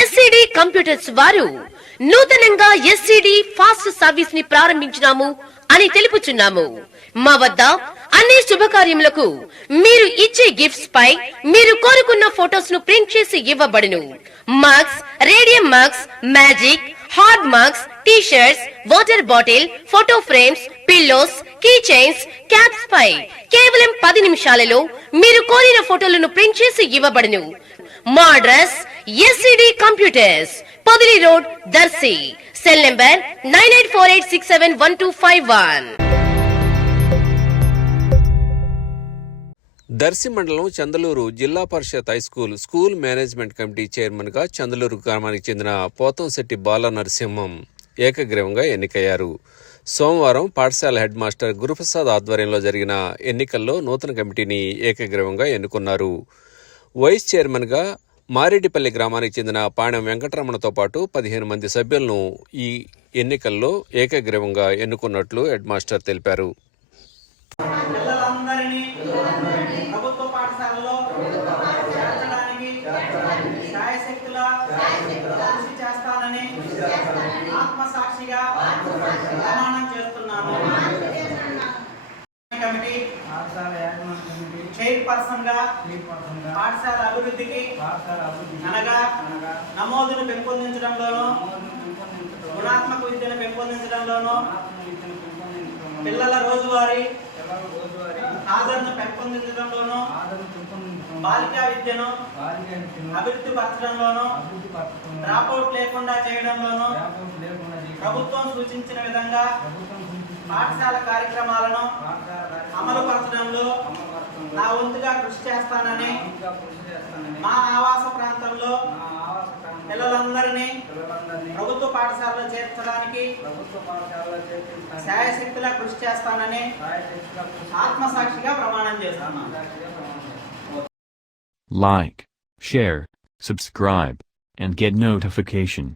SCD computers వారు నూతనంగా SCD fast service ని ప్రారంభించినాము అని తెలుపుచున్నాము. మా వద్ద అన్ని శుభకార్యములకు మీరు ఇచ్చే గిఫ్ట్స్ పై మీరు కోరుకున్న ఫోటోస్ ను ప్రింట్ చేసి ఇవ్వబడును. Mugs, radium mugs, magic, hard mugs, T shirts, water bottle, photo frames, pillows, key chains, caps పై కేవలం 10 నిమిషాలలో మీరు కోరిన ఫోటోలను ప్రింట్ చేసి ఇవ్వబడును. మా address SCD computers, Podili road, Darsi. Cell number 9848671251. Darsi మండలం Chandaluru Zilla Parishad high school school management committee chairman గా చందలూరు గ్రామానికి చెందిన పోతంశెట్టి బాల నరసింహం ఏకగ్రీవంగా ఎన్నికయ్యారు. సోమవారం పాఠశాల హెడ్ మాస్టర్ గురుప్రసాద్ ఆధ్వర్యంలో జరిగిన ఎన్నికల్లో నూతన కమిటీని ఏకగ్రీవంగా ఎన్నుకున్నారు. వైస్ చైర్మన్ గా మారేడిపల్లి గ్రామానికి చెందిన పాణెం వెంకటరమణతో పాటు 15 మంది సభ్యులను ఈ ఎన్నికల్లో ఏకగ్రీవంగా ఎన్నుకున్నట్లు హెడ్ మాస్టర్ తెలిపారు. ప్రభుత్వ పాఠశాలలో చేర్చడానికి శాయశక్తులా కృషి చేస్తానని ఆత్మసాక్షిగా ప్రమాణం చేస్తున్నాను. కమిటీ చైర్పర్సన్ గా పాఠశాల అభివృద్ధికి అనగా నమోదును పెంపొందించడంలోనూ, గుణాత్మక విద్యను పెంపొందించడంలోనూ, పిల్లల రోజువారీ హాజరును పెంపొందించడంలోనూ, బాలికా విద్యను అభివృద్ధి పరచడంలోనూ, డ్రాపౌట్ లేకుండా చేయడంలోనూ ప్రభుత్వం సూచించిన విధంగా పాఠశాల కార్యక్రమాలను అమలు పరచడంలో నా వంతుగా కృషి చేస్తానని, మా ఆవాస ప్రాంతంలో పిల్లలందరినీ ప్రభుత్వ పాఠశాలలో చేర్చడానికి శాయశక్తులా కృషి చేస్తానని ఆత్మసాక్షిగా ప్రమాణం చేస్తున్నాను. Like, share, subscribe, and get notification.